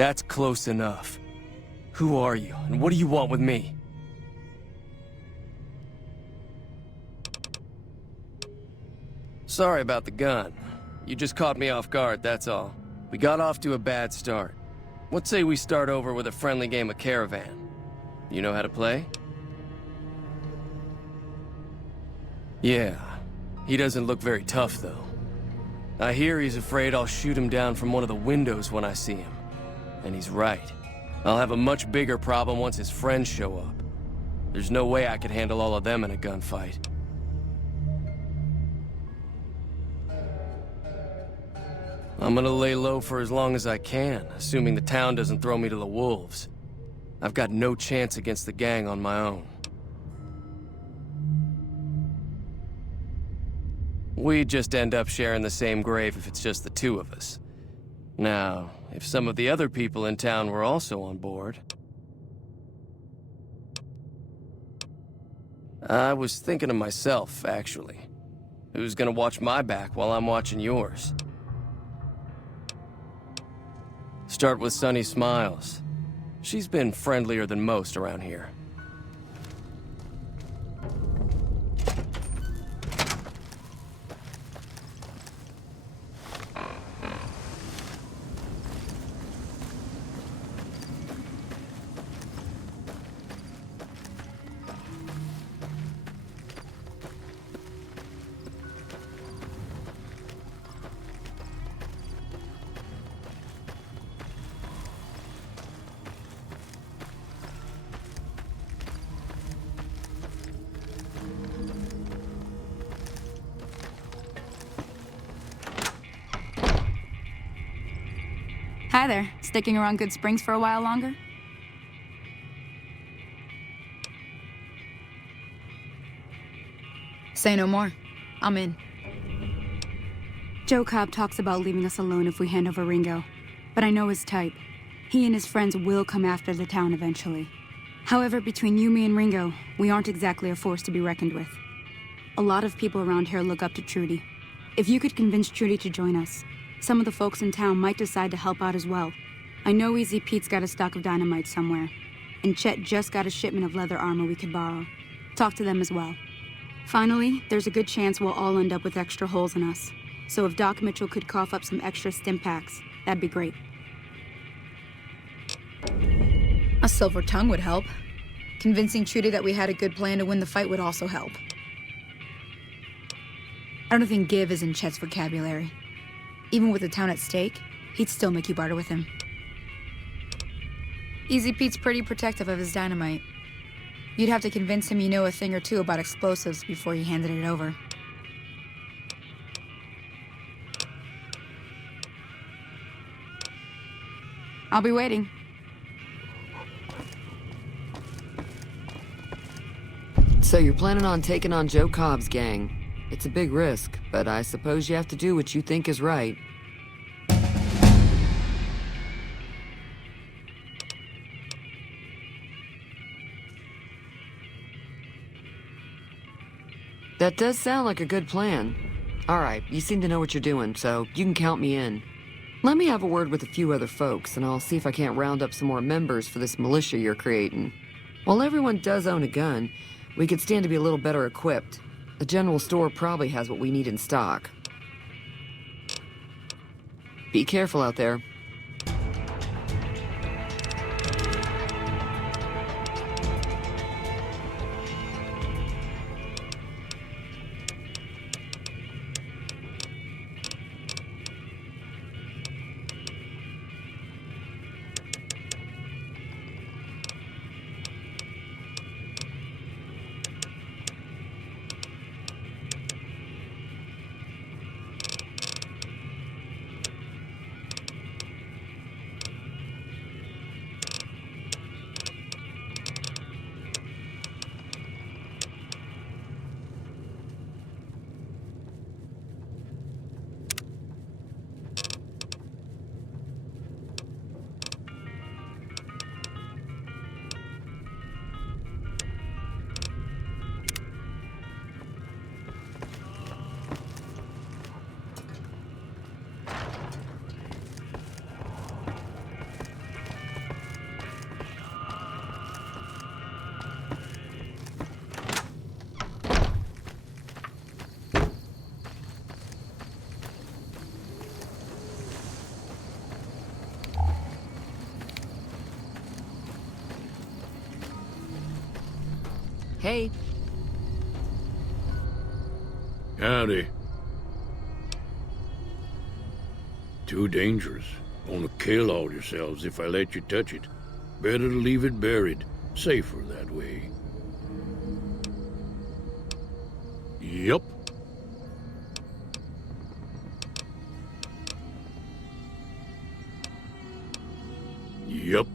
That's close enough. Who are you, and what do you want with me? Sorry about the gun. You just caught me off guard, that's all. We got off to a bad start. What say we start over with a friendly game of Caravan? You know how to play? Yeah. He doesn't look very tough, though. I hear he's afraid I'll shoot him down from one of the windows when I see him. And he's right. I'll have a much bigger problem once his friends show up. There's no way I could handle all of them in a gunfight. I'm gonna lay low for as long as I can, assuming the town doesn't throw me to the wolves. I've got no chance against the gang on my own. We'd just end up sharing the same grave if it's just the two of us. Now, if some of the other people in town were also on board... I was thinking of myself, actually. Who's gonna watch my back while I'm watching yours? Start with Sunny Smiles. She's been friendlier than most around here. Hi there. Sticking around Good Springs for a while longer? Say no more. I'm in. Joe Cobb talks about leaving us alone if we hand over Ringo. But I know his type. He and his friends will come after the town eventually. However, between you, me, and Ringo, we aren't exactly a force to be reckoned with. A lot of people around here look up to Trudy. If you could convince Trudy to join us, some of the folks in town might decide to help out as well. I know Easy Pete's got a stock of dynamite somewhere, and Chet just got a shipment of leather armor we could borrow. Talk to them as well. Finally, there's a good chance we'll all end up with extra holes in us. So if Doc Mitchell could cough up some extra stim packs, that'd be great. A silver tongue would help. Convincing Trudy that we had a good plan to win the fight would also help. I don't think give is in Chet's vocabulary. Even with the town at stake, he'd still make you barter with him. Easy Pete's pretty protective of his dynamite. You'd have to convince him you know a thing or two about explosives before you handed it over. I'll be waiting. So you're planning on taking on Joe Cobb's gang. It's a big risk, but I suppose you have to do what you think is right. That does sound like a good plan. All right, you seem to know what you're doing, so you can count me in. Let me have a word with a few other folks, and I'll see if I can't round up some more members for this militia you're creating. While everyone does own a gun, we could stand to be a little better equipped. The general store probably has what we need in stock. Be careful out there. Hey. Howdy. Too dangerous. Gonna kill all yourselves if I let you touch it. Better to leave it buried. Safer that way. Yup. Yup.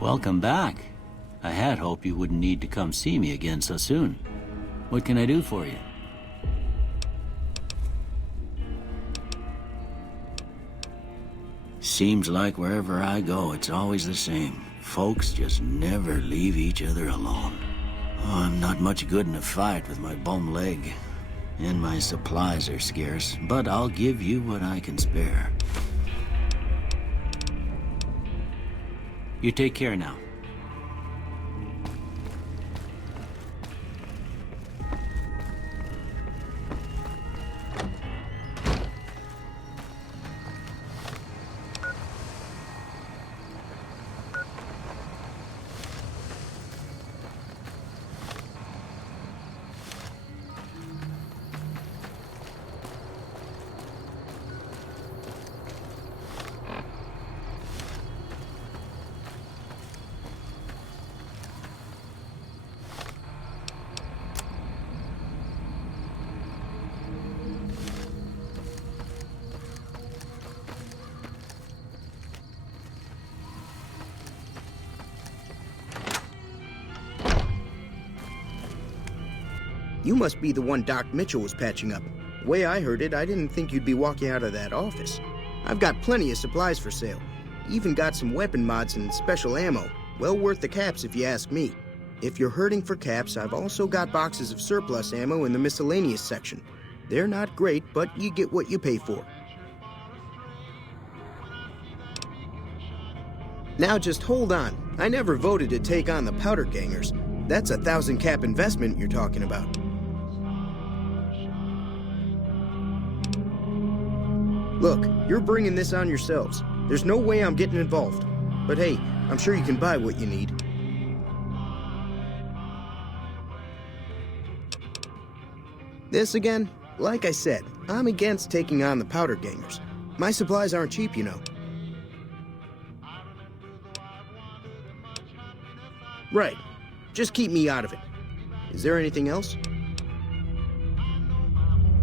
Welcome back. I had hoped you wouldn't need to come see me again so soon. What can I do for you? Seems like wherever I go, it's always the same. Folks just never leave each other alone. Oh, I'm not much good in a fight with my bum leg. And my supplies are scarce, but I'll give you what I can spare. You take care now. You must be the one Doc Mitchell was patching up. The way I heard it, I didn't think you'd be walking out of that office. I've got plenty of supplies for sale. Even got some weapon mods and special ammo. Well worth the caps if you ask me. If you're hurting for caps, I've also got boxes of surplus ammo in the miscellaneous section. They're not great, but you get what you pay for. Now just hold on. I never voted to take on the powder gangers. That's a 1,000 cap investment you're talking about. Look, you're bringing this on yourselves. There's no way I'm getting involved. But hey, I'm sure you can buy what you need. This again? Like I said, I'm against taking on the powder gangers. My supplies aren't cheap, you know. Right. Just keep me out of it. Is there anything else?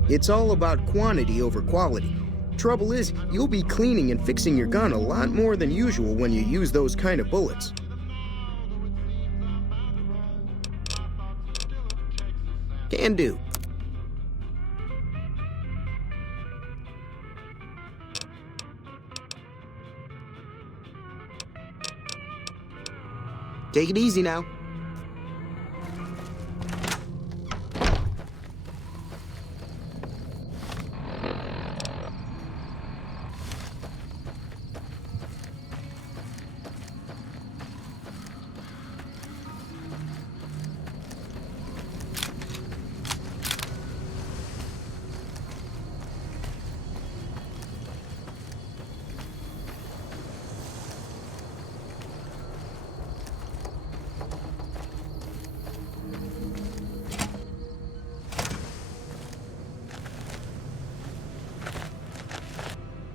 It's all about quantity over quality. Trouble is, you'll be cleaning and fixing your gun a lot more than usual when you use those kind of bullets. Can do. Take it easy now.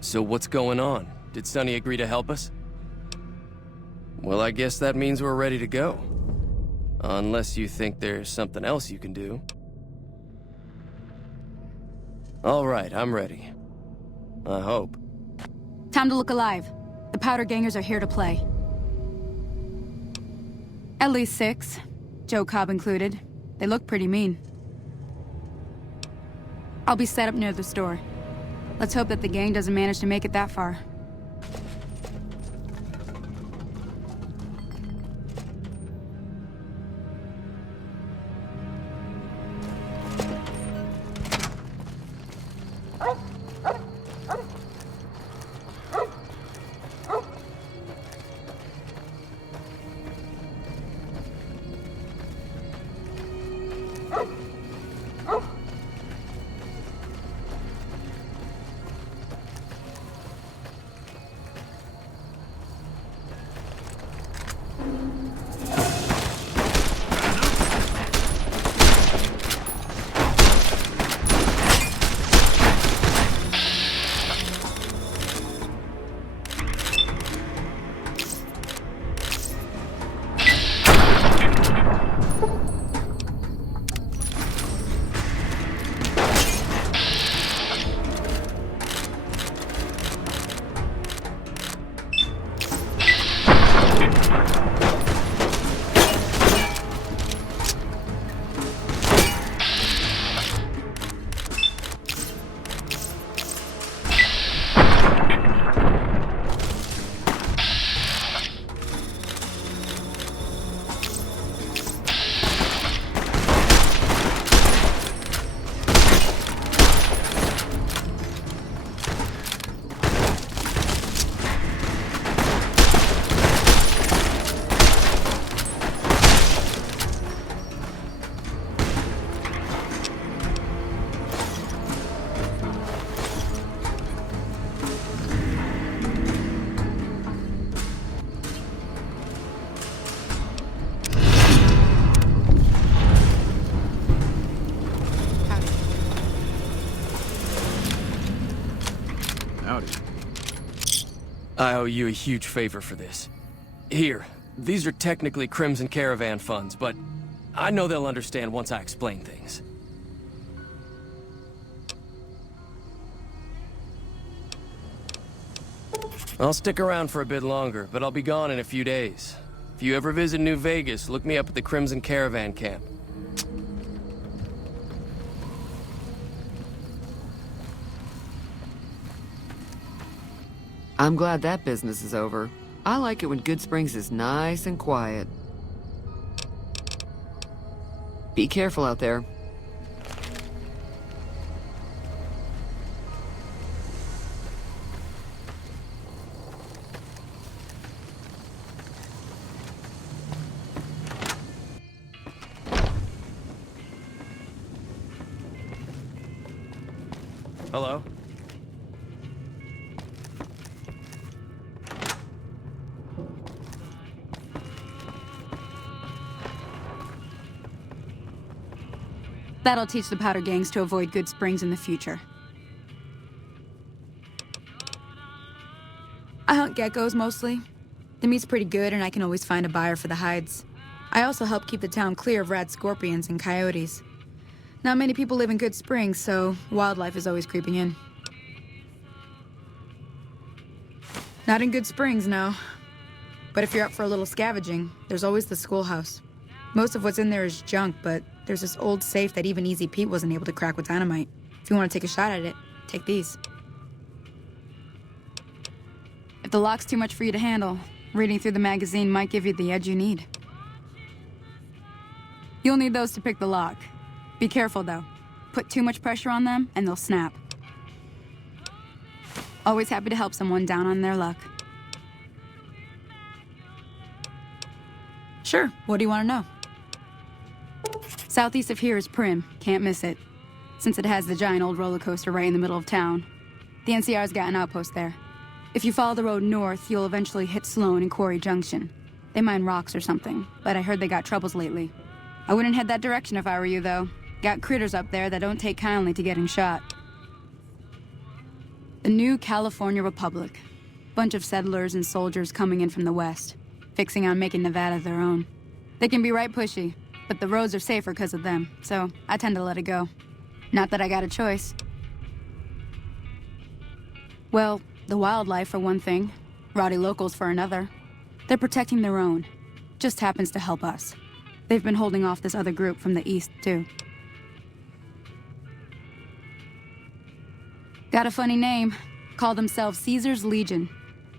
So what's going on? Did Sonny agree to help us? Well, I guess that means we're ready to go. Unless you think there's something else you can do. All right, I'm ready. I hope. Time to look alive. The powder gangers are here to play. At least 6. Joe Cobb included. They look pretty mean. I'll be set up near the store. Let's hope that the gang doesn't manage to make it that far. I owe you a huge favor for this. Here, these are technically Crimson Caravan funds, but I know they'll understand once I explain things. I'll stick around for a bit longer, but I'll be gone in a few days. If you ever visit New Vegas, look me up at the Crimson Caravan camp. I'm glad that business is over. I like it when Good Springs is nice and quiet. Be careful out there. Hello? That'll teach the powder gangs to avoid Good Springs in the future. I hunt geckos mostly. The meat's pretty good and I can always find a buyer for the hides. I also help keep the town clear of rad scorpions and coyotes. Not many people live in Good Springs, so wildlife is always creeping in. Not in Good Springs, no. But if you're up for a little scavenging, there's always the schoolhouse. Most of what's in there is junk, but there's this old safe that even Easy Pete wasn't able to crack with dynamite. If you want to take a shot at it, take these. If the lock's too much for you to handle, reading through the magazine might give you the edge you need. You'll need those to pick the lock. Be careful, though. Put too much pressure on them, and they'll snap. Always happy to help someone down on their luck. Sure, what do you want to know? Southeast of here is Prim. Can't miss it. Since it has the giant old roller coaster right in the middle of town. The NCR's got an outpost there. If you follow the road north, you'll eventually hit Sloan and Quarry Junction. They mine rocks or something, but I heard they got troubles lately. I wouldn't head that direction if I were you, though. Got critters up there that don't take kindly to getting shot. The new California Republic. Bunch of settlers and soldiers coming in from the west, fixing on making Nevada their own. They can be right pushy, but the roads are safer because of them, so I tend to let it go. Not that I got a choice. Well, the wildlife for one thing, rowdy locals for another. They're protecting their own. Just happens to help us. They've been holding off this other group from the east, too. Got a funny name. Call themselves Caesar's Legion.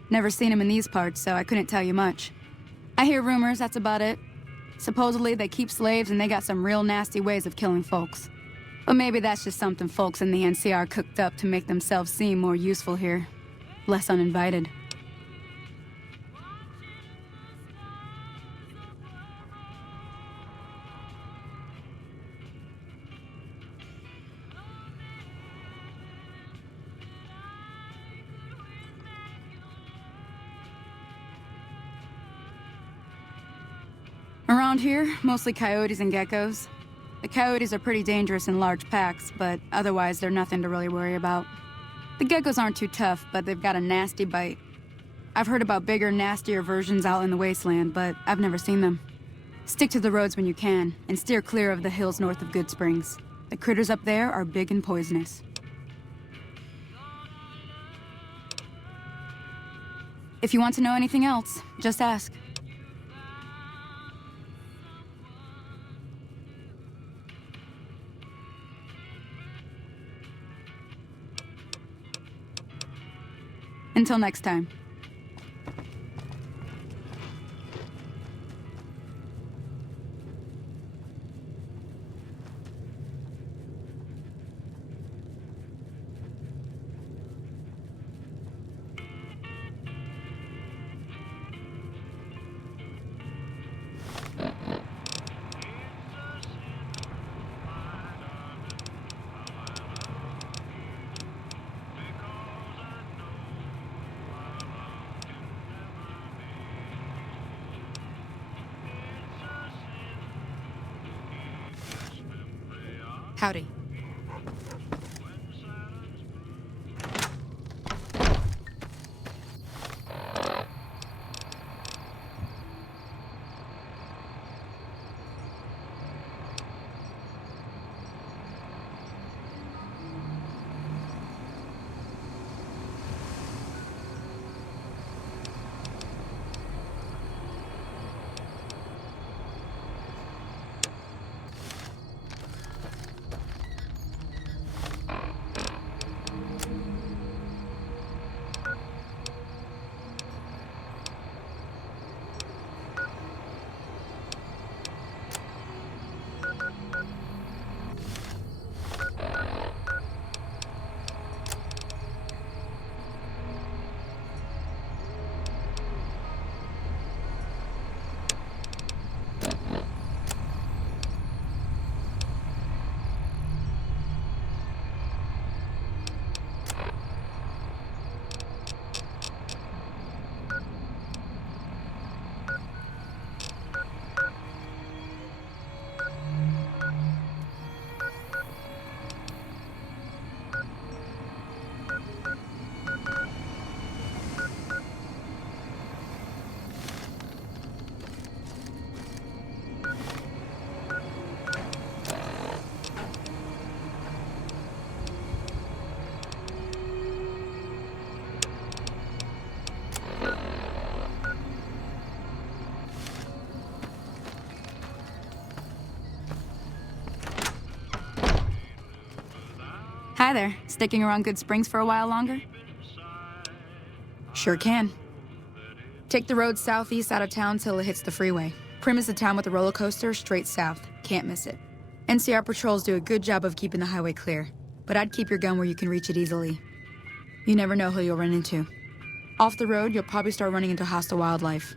Never seen them in these parts, so I couldn't tell you much. I hear rumors, that's about it. Supposedly they keep slaves and they got some real nasty ways of killing folks. But maybe that's just something folks in the NCR cooked up to make themselves seem more useful here. Less uninvited. Around here, mostly coyotes and geckos. The coyotes are pretty dangerous in large packs, but otherwise they're nothing to really worry about. The geckos aren't too tough, but they've got a nasty bite. I've heard about bigger, nastier versions out in the wasteland, but I've never seen them. Stick to the roads when you can, and steer clear of the hills north of Good Springs. The critters up there are big and poisonous. If you want to know anything else, just ask. Until next time. Howdy. Hi there. Sticking around Good Springs for a while longer? Sure can. Take the road southeast out of town till it hits the freeway. Premise the town with a roller coaster straight south. Can't miss it. NCR patrols do a good job of keeping the highway clear, but I'd keep your gun where you can reach it easily. You never know who you'll run into. Off the road, you'll probably start running into hostile wildlife.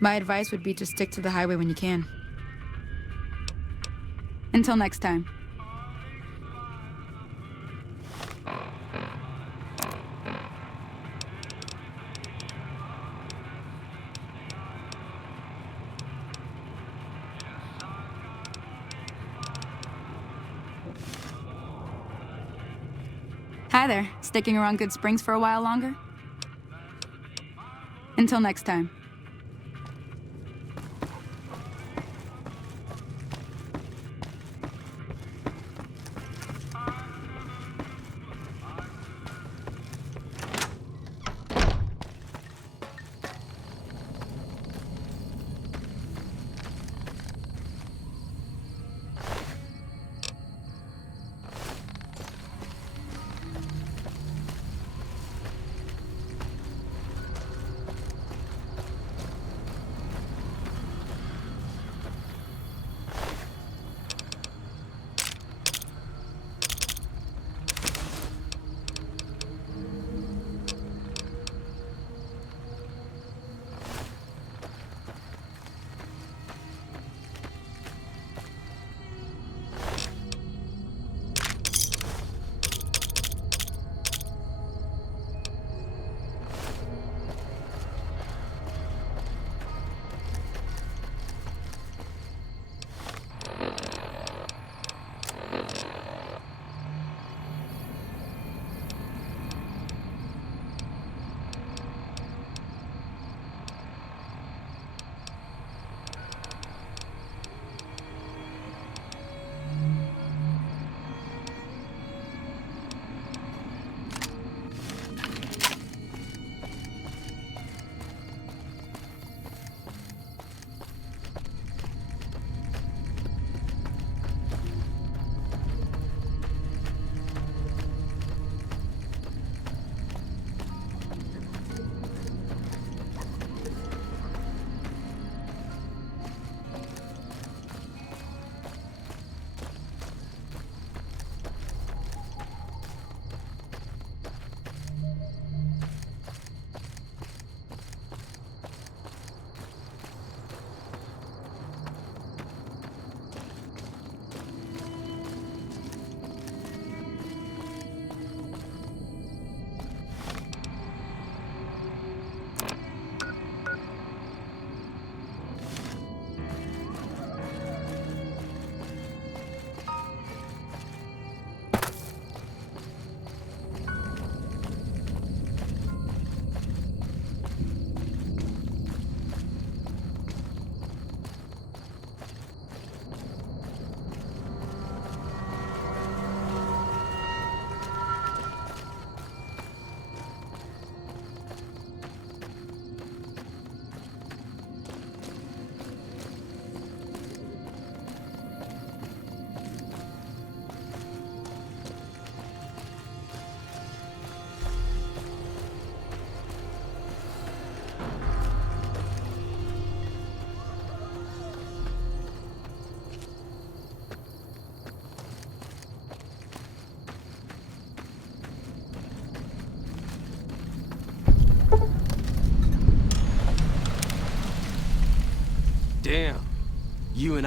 My advice would be to stick to the highway when you can. Until next time. Hi there. Sticking around Good Springs for a while longer? Until next time.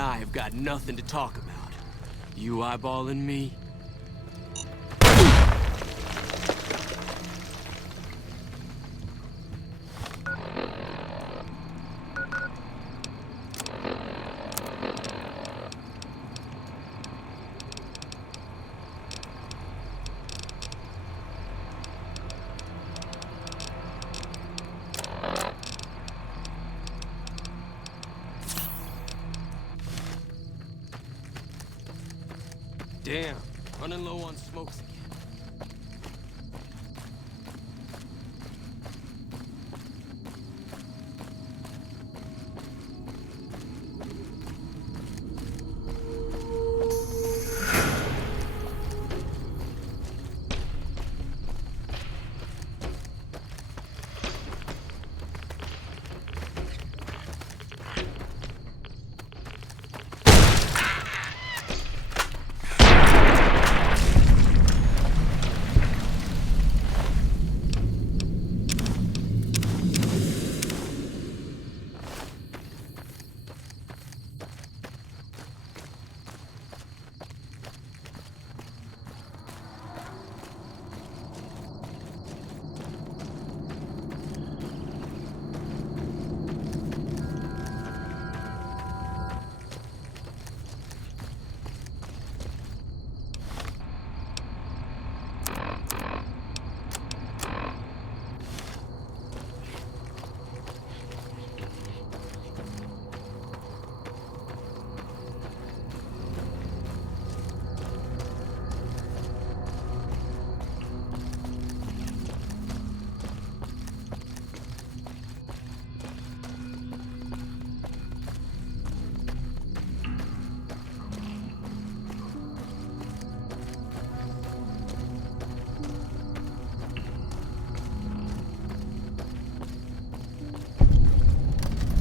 I have got nothing to talk about. You eyeballing me? Damn, running low on smokes again.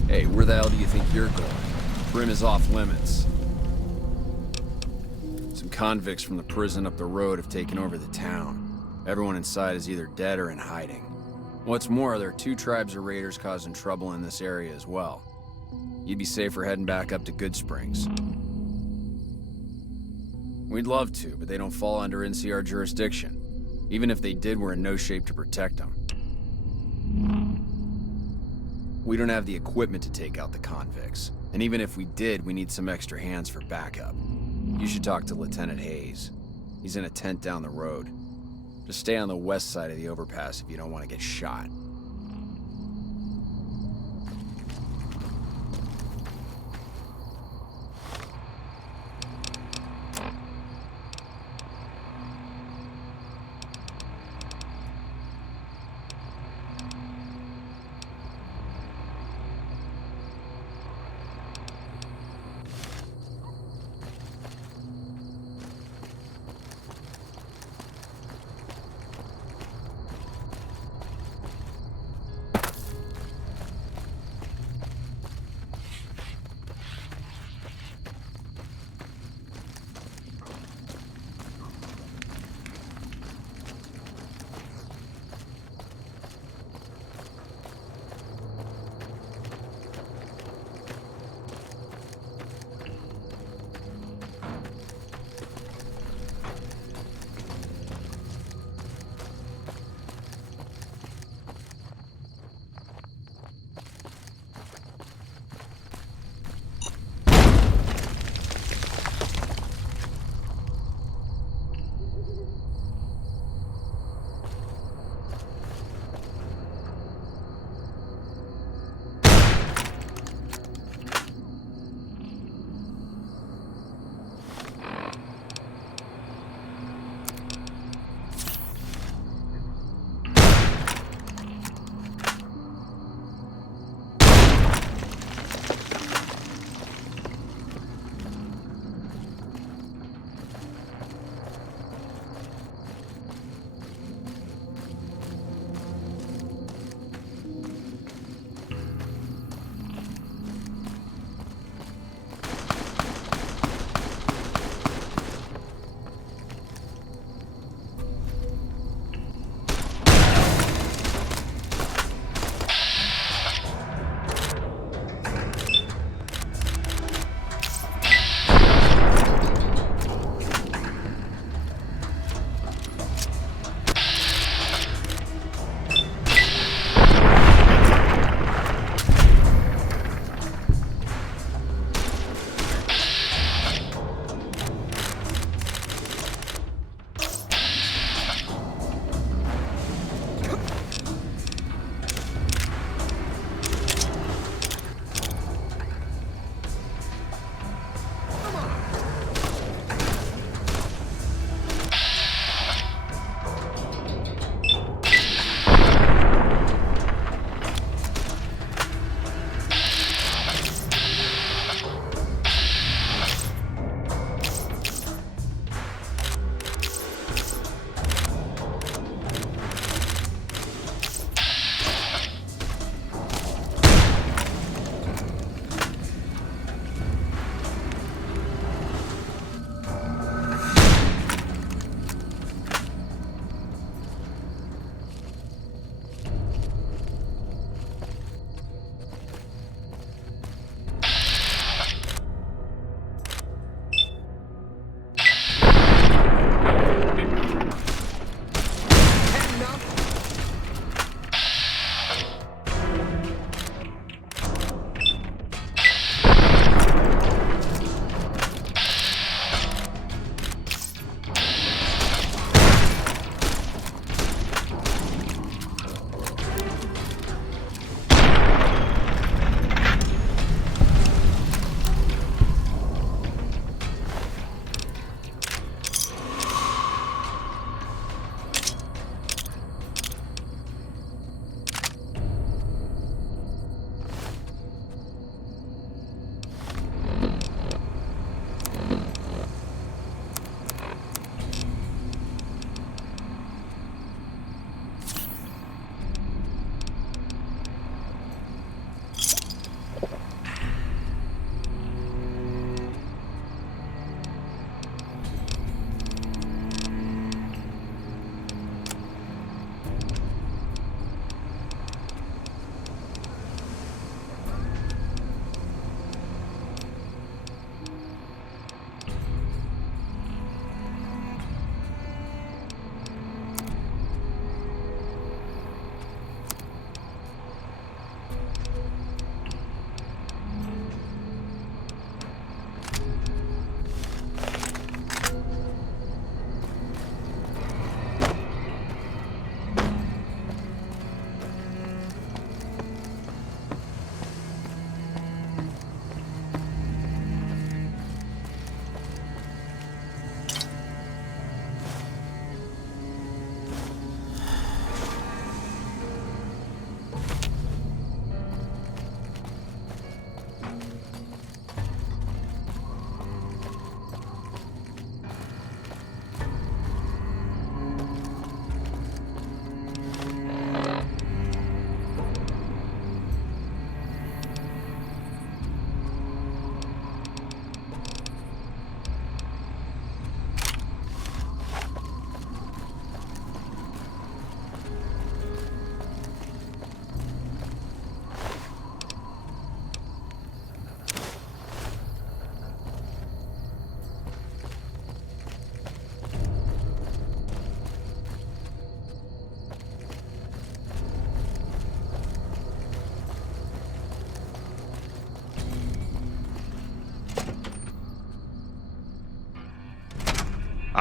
Hey, where the hell do you think you're going? Brim is off limits. Some convicts from the prison up the road have taken over the town. Everyone inside is either dead or in hiding. What's more, there are 2 tribes of raiders causing trouble in this area as well. You'd be safer heading back up to Good Springs. We'd love to, but they don't fall under NCR jurisdiction. Even if they did, we're in no shape to protect them. We don't have the equipment to take out the convicts. And even if we did, we need some extra hands for backup. You should talk to Lieutenant Hayes. He's in a tent down the road. Just stay on the west side of the overpass if you don't want to get shot.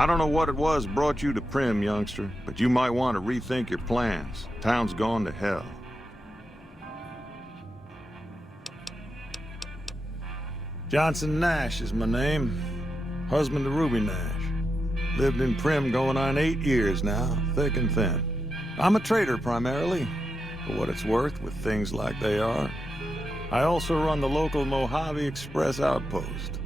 I don't know what it was brought you to Prim, youngster, but you might want to rethink your plans. Town's gone to hell. Johnson Nash is my name. Husband to Ruby Nash. Lived in Prim going on 8 years now, thick and thin. I'm a trader primarily, for what it's worth with things like they are. I also run the local Mojave Express outpost.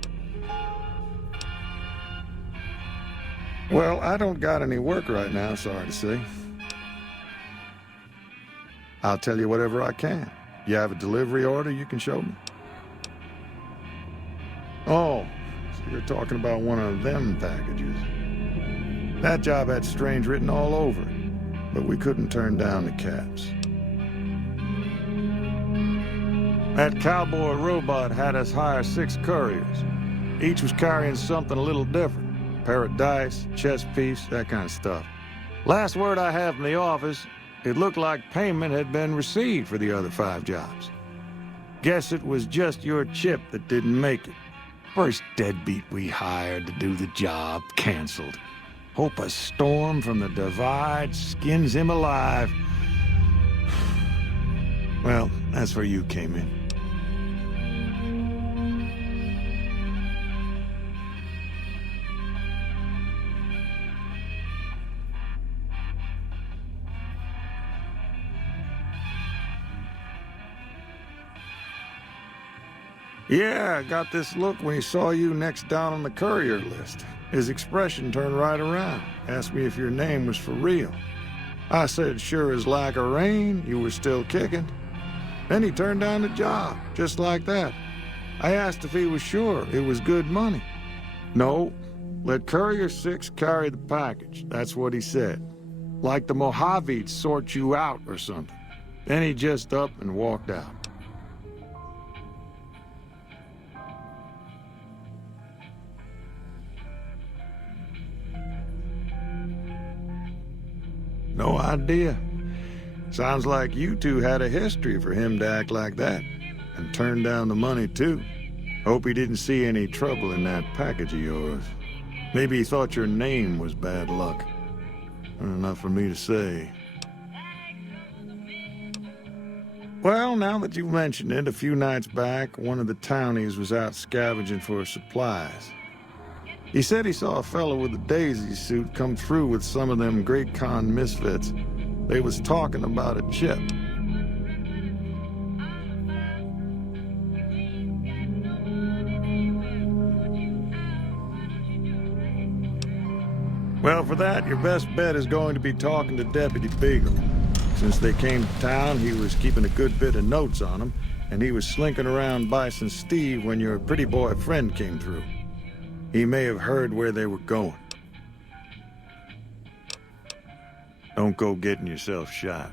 Well, I don't got any work right now, sorry to say. I'll tell you whatever I can. You have a delivery order you can show me? Oh, so you're talking about one of them packages. That job had strange written all over it, but we couldn't turn down the caps. That cowboy robot had us hire 6 couriers. Each was carrying something a little different. Pair of dice, chess piece, that kind of stuff. Last word I have from the office, it looked like payment had been received for the other 5 jobs. Guess it was just your chip that didn't make it. First deadbeat we hired to do the job canceled. Hope a storm from the divide skins him alive. Well, that's where you came in. Yeah, I got this look when he saw you next down on the courier list. His expression turned right around, asked me if your name was for real. I said, sure as like a rain, you were still kicking. Then he turned down the job, just like that. I asked if he was sure it was good money. No, let Courier 6 carry the package, that's what he said. Like the Mojave'd sort you out or something. Then he just up and walked out. No idea. Sounds like you two had a history for him to act like that. And turn down the money, too. Hope he didn't see any trouble in that package of yours. Maybe he thought your name was bad luck. Enough for me to say. Well, now that you've mentioned it, a few nights back, one of the townies was out scavenging for supplies. He said he saw a fellow with a daisy suit come through with some of them Great Con misfits. They was talking about a chip. Well, for that, your best bet is going to be talking to Deputy Beagle. Since they came to town, he was keeping a good bit of notes on them, and he was slinking around Bison Steve when your pretty boy friend came through. He may have heard where they were going. Don't go getting yourself shot.